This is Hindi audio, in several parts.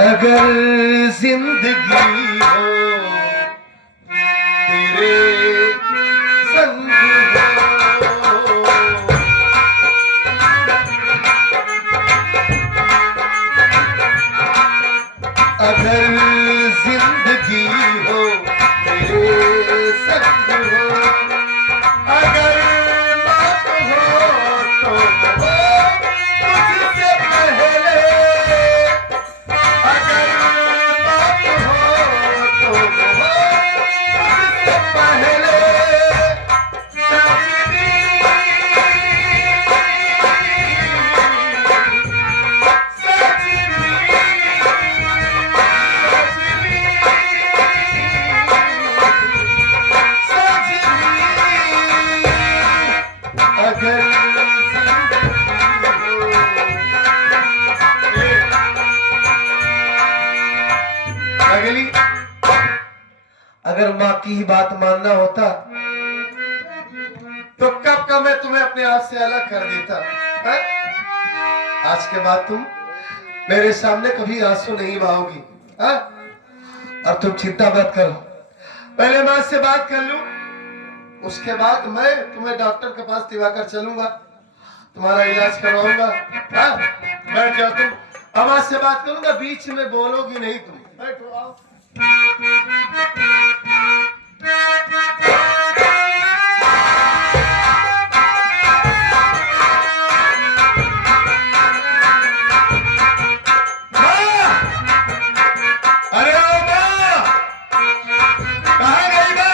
अगर जिंदगी हो तेरे संग हो, अगर जिंदगी हो तेरे संग हो, अगर मौत हो तो वो तुझसे पहले, अगर मौत हो तो वो तुझसे पहले। सजनी सजनी अगर अगली, अगर माँ की ही बात मानना होता तो कब का मैं तुम्हें अपने आप से अलग कर देता है? आज के बाद तुम मेरे सामने कभी आंसू नहीं बहाओगी। और तुम चिंता मत करो, पहले माँ से बात कर लूं, उसके बाद मैं तुम्हें डॉक्टर के पास दिवाकर चलूंगा, तुम्हारा इलाज करवाऊंगा। बैठ जाओ तुम, आवाज से बात करूंगा, बीच में बोलोगी नहीं तुम। बैठो आओ। अरे ओ माँ, कहाँ गई माँ?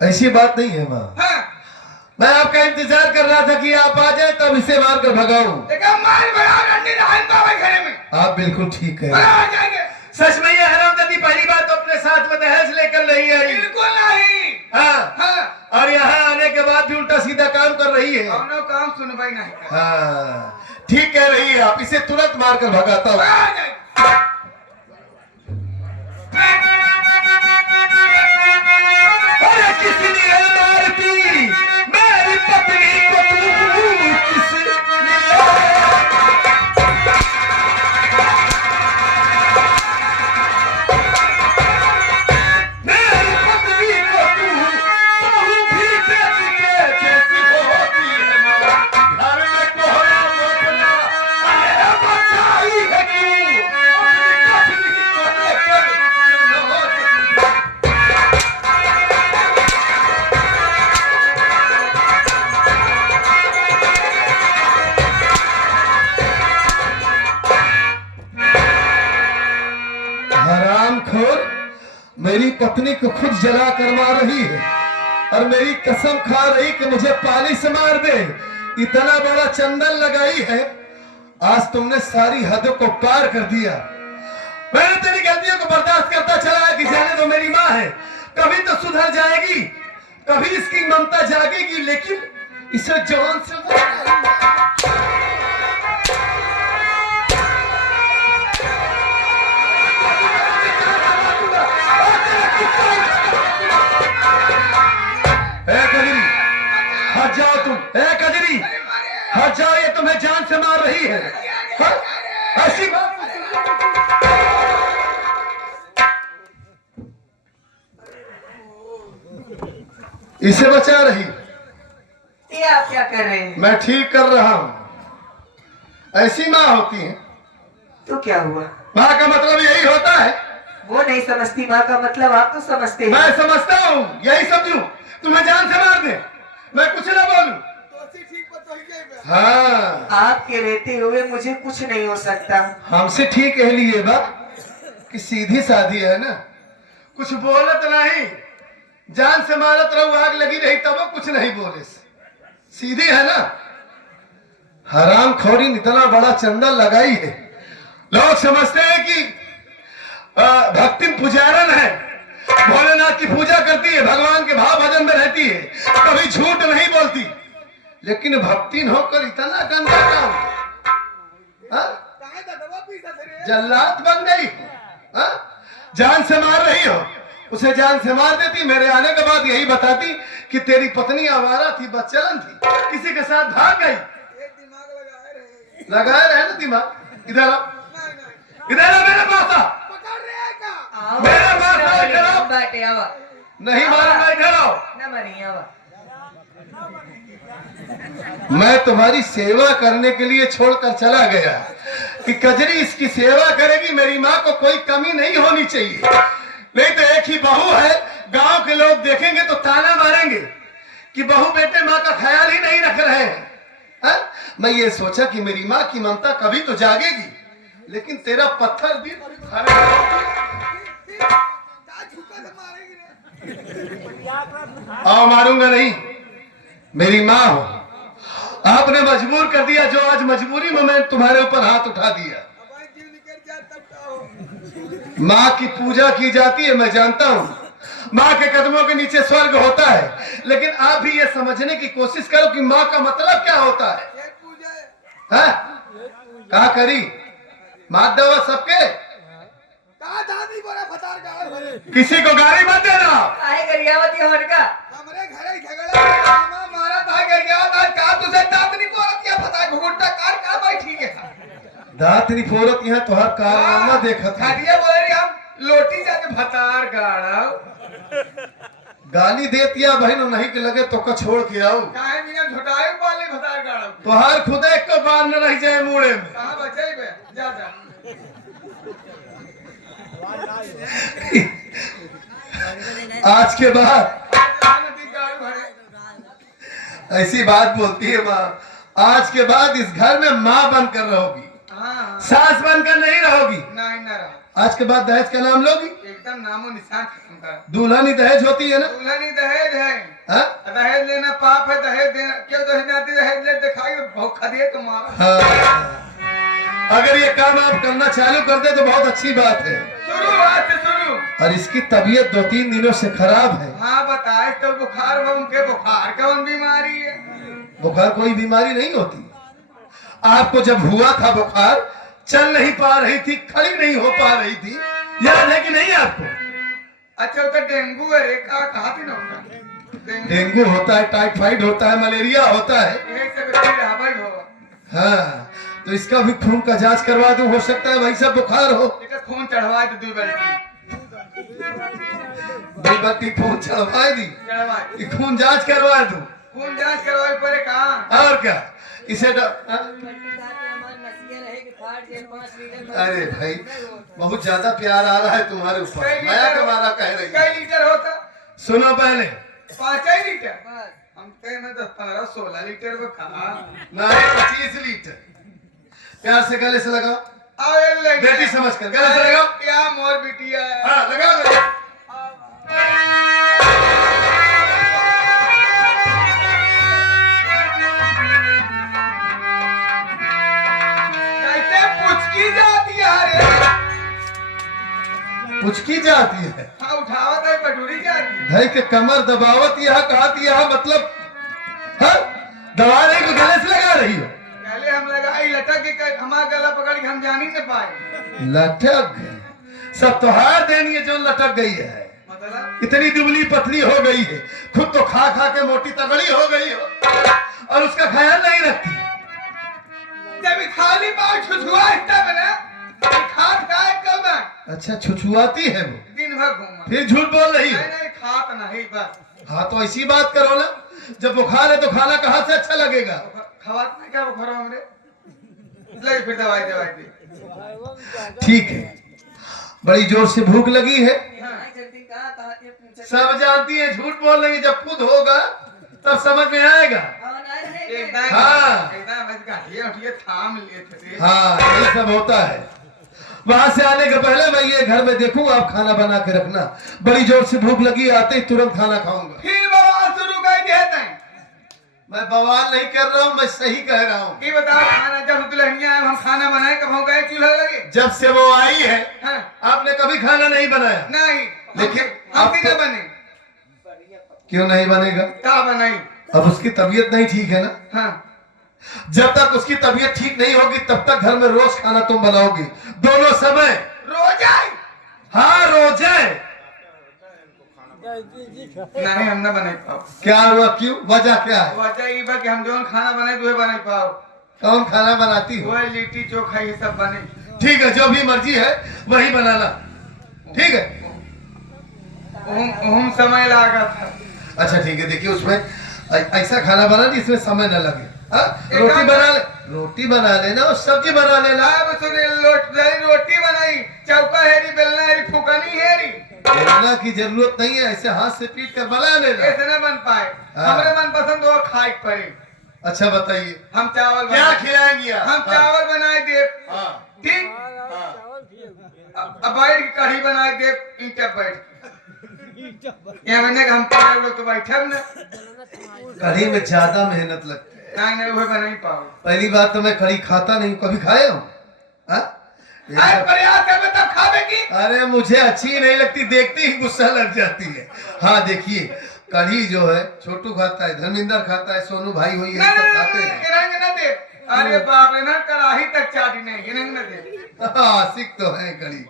ऐसी बात नहीं है माँ। हाँ। मैं आपका इंतजार कर रहा था कि आप आ जाए तब इसे मार कर भगाऊं। आप बिल्कुल ठीक है। सच में ये हरामजादी पहली बात तो अपने साथ में दहेज लेकर नहीं आई। बिल्कुल नहीं। हाँ। और यहाँ आने के बाद भी उल्टा सीधा काम कर रही है। काम सुन भाई नहीं। हाँ, ठीक कह रही है आप, इसे तुरंत मार कर भगाता हूँ। अरे किसी ने मारती मेरी पत्नी को, तू किसी मेरी पत्नी को, तू भी देख के जैसी होती है। घर में कोहरा मोहना अरे बचाई है क्यों, अपनी पत्नी को लेकर चलो। हरामखोर मेरी पत्नी को खुद जला कर मार रही है और मेरी कसम खा रही कि मुझे पाली से मार दे। इतना बड़ा चंदन लगाई है, आज तुमने सारी हदों को पार कर दिया। मैंने तेरी गलतियों को बर्दाश्त करता चला है कि जाने दो, मेरी माँ है, कभी तो सुधर जाएगी, कभी इसकी ममता जागेगी, लेकिन इसे जान से हट जाओ तुम। कजरी हट जाओ, ये तुम्हें जान से मार रही है। ऐसी बात इसे बचा रही। ये आप क्या कर रहे हैं? मैं ठीक कर रहा हूं। ऐसी माँ होती है। तो क्या हुआ? माँ का मतलब यही होता है। वो नहीं समझती माँ का मतलब, आप तो समझते हैं। मैं समझता हूँ, यही समझूं, तुम्हें जान से मार दे, मैं कुछ ना बोलूं। हाँ, आपके रहते हुए मुझे कुछ नहीं हो सकता। हमसे ठीक कह लिए बा कि सीधी साधी है ना, कुछ बोलत नहीं, जान से मारत रहो, आग लगी रही तब वो कुछ नहीं बोले, सीधी है ना। हराम खोरी इतना बड़ा चंदन लगाई है, लोग समझते हैं कि भक्ति पुजारन है, भोलेनाथ की पूजा करती है, भगवान के भाव भजन में रहती है, कभी झूठ नहीं बोलती, लेकिन भक्ति होकर इतना गंदा काम, जल्लाद बन गई, जान से मार रही हो, उसे जान से मार देती। मेरे आने के बाद यही बताती कि तेरी पत्नी आवारा थी, बदचलन थी, किसी के साथ भाग गई। लगाए रहे ना दिमाग। इधर आओ, इधर आओ, मेरे पास आओ, मेरे पास आओ, इधर आओ। नहीं मारूंगा, इधर आओ। मैं तुम्हारी सेवा करने के लिए छोड़कर चला गया कि कजरी इसकी सेवा करेगी। मेरी माँ को कोई कमी नहीं होनी चाहिए। नहीं तो एक ही बहू है, गांव के लोग देखेंगे तो ताना मारेंगे कि बहू बेटे माँ का ख्याल ही नहीं रख रहे हैं। हा? मैं ये सोचा कि मेरी माँ की ममता कभी तो जागेगी, लेकिन तेरा पत्थर भी आओ, मारूंगा नहीं। मेरी माँ हो, आपने मजबूर कर दिया। जो आज मजबूरी में मैं तुम्हारे ऊपर हाथ उठा दिया। माँ की पूजा की जाती है, मैं जानता हूँ। माँ के कदमों के नीचे स्वर्ग होता है, लेकिन आप भी ये समझने की कोशिश करो कि माँ का मतलब क्या होता है। कहा करी मार दो सबके, किसी को गाली मत देना। हमरे घरे झगड़ा मारा था का तुझे दांत नहीं पोरत या पता घुघुटा कार का बैठी है। दांत नहीं फोरत यहाँ तुहार कारनामा देखा था। खादिया बोल रही हम लोटी जाके भतार गाड़ा गाली देतिया बहन नहीं के लगे तो का छोड़ के आओ। काहे बिना झोटाए वाले भतार गाड़ा तुहार खुद एक को बार न रह जाए मुड़े में। कहां बचाई बे जा जा। आज के बाद ऐसी बात बोलती है माँ। आज के बाद इस घर में माँ बनकर रहोगी, सास बनकर नहीं रहोगी। नहीं ना रहा। आज के बाद दहेज का नाम लोगी? एकदम नामो निशान खत्म कर। दुल्हन ही दहेज होती है ना? दुल्हन ही दहेज है। हाँ? दहेज लेना पाप है। दहेज देना क्यों? दहेज आती दहेज ले दिखाई तो भूखा दिए तुम्हारा। हाँ। अगर ये काम आप करना चालू कर दे तो बहुत अच्छी बात है। शुरू आज से शुरू। और इसकी तबीयत 2-3 दिनों से खराब है। हाँ बताए तो बुखार वो उनके बुखार कौन बीमारी है? बुखार कोई बीमारी नहीं होती। आपको जब हुआ था बुखार, चल नहीं पा रही थी, खड़ी नहीं हो पा रही थी, याद है कि नहीं आपको? अच्छा तो डेंगू है रे का कहा थी ना उसका? डेंगू होता है, टाइफाइड होता है, मलेरिया होता है। एक से बेटी रहबई हो। हाँ, तो इसका भी खून का जांच करवा दूं, हो सकता है वही सब बुखार हो। एक खून चढ़वाए तो 2 बाल्टी खून चढ़वाए दी चढ़वाए कि खून जांच करवा दूं। खून जांच करवाए पड़े कहाँ? और क्या इसे अरे भाई बहुत ज्यादा प्यार आ रहा है तुम्हारे ऊपर, माया का मारा कह रही है। कई लीटर होता? सुनो पहले 5 लीटर। हम कहे में 10-15-16 लीटर को खा नहीं 25 लीटर। प्यार से गले से लगाओ। आओ ये ले बेटी समझ कर गले से लगाओ। क्या मोर बिटिया है। हाँ लगाओ लगाओ। कैसे पुचकी जाती है रे? पुचकी जाती है। हाँ उठावत है कटोरी जाती है। भाई के कमर दबावत यह कहती है मतलब हाँ दबा रही को गले से लगा रही हो। पहले हम लगाई लटक के हमारा गला पकड़ के हम जान ही नहीं पाए। लटक गई सब त्योहार देनी है जो लटक गई है। मतलब इतनी दुबली पतली हो गई है, खुद तो खा खा के मोटी तगड़ी हो गई हो और उसका ख्याल नहीं रखती। जब खाली पाँव छुछुआ तब ना खात खाए कब है? अच्छा छुछुआती है वो, दिन भर घूमा। फिर झूठ बोल रही है। नहीं खात नहीं बस। हाँ तो ऐसी बात करो ना, जब बुखार है तो खाना कहाँ से अच्छा लगेगा? खवात नहीं क्या बुखार हमरे ले फिर दवाई दे। ठीक है, बड़ी जोर से भूख लगी है। सब जानती है झूठ बोल रही है, जब खुद होगा तब समझ में आएगा। हाँ थाम लिए थे। हाँ यही सब होता है। वहां से आने के पहले मैं ये घर में देखूं, आप खाना बना के रखना। बड़ी जोर से भूख लगी, आते ही तुरंत खाना खाऊंगा। फिर बवाल शुरू कर देते हैं। मैं बवाल नहीं कर रहा हूँ, मैं सही कह रहा हूँ। कि बताओ खाना जब दुल्हनिया हम खाना बनाए कब हो गए चूल्हा लगे? जब से वो आई है हाँ। आपने कभी खाना नहीं बनाया? नहीं। लेकिन हम आप क्या तो- बने? क्यों नहीं बनेगा? क्या बनाई? अब उसकी तबीयत नहीं ठीक है ना। हाँ। जब तक उसकी तबीयत ठीक नहीं होगी तब तक घर में रोज खाना तुम बनाओगी, दोनों समय। रोज आए? हाँ रोज है। नहीं हम ना बना पाओ। क्या हुआ, क्यों, वजह क्या है? वजह ये बा कि हम जो खाना बनाए तो बना पाओ। कौन खाना बनाती हो? वही लिट्टी चोखा ये सब बने। ठीक है, जो भी मर्जी है वही बनाना, ठीक है। समय लगा था। अच्छा ठीक है, देखिए उसमें ऐसा खाना बना जिसमें समय न लगे। हाँ? रोटी बना लेना और सब्जी बना लेना। अब सुने रोटी बनाई, चौका हेरी, बेलना हेरी, फुकनी हेरी। बेलना की जरूरत नहीं है, ऐसे हाथ से पीट कर बना लेना। ऐसे न बन पाए। हाँ। हमारे मन पसंद वो खाए पड़े। अच्छा बताइए, हम चावल क्या बनाए। खिलाएंगी आप? हम चावल बनाए दे, हाँ। ठीक। हाँ। अब बैठ के कढ़ी बनाए दे, ईंटा बैठ ये मैंने हम पाए लोग तो बैठे हम ना। कढ़ी में ज्यादा मेहनत लगती है। नहीं वो बना ही पाओ। पहली बात तो मैं कढ़ी खाता नहीं, कभी खाए हो? हाँ? प्रयास कर तब खावे की। अरे मुझे अच्छी नहीं लगती, देखते ही गुस्सा लग जाती है। हाँ देखिए, कढ़ी जो है छोटू खाता है, धर्मेंद्र खाता है, सोनू भाई हुई है, सब खाते हैं। अरे बाप रे ना, कड़ाही तक चाटी नहीं, गिनेंगे ना दे। हाँ, सिक तो है कढ़ी।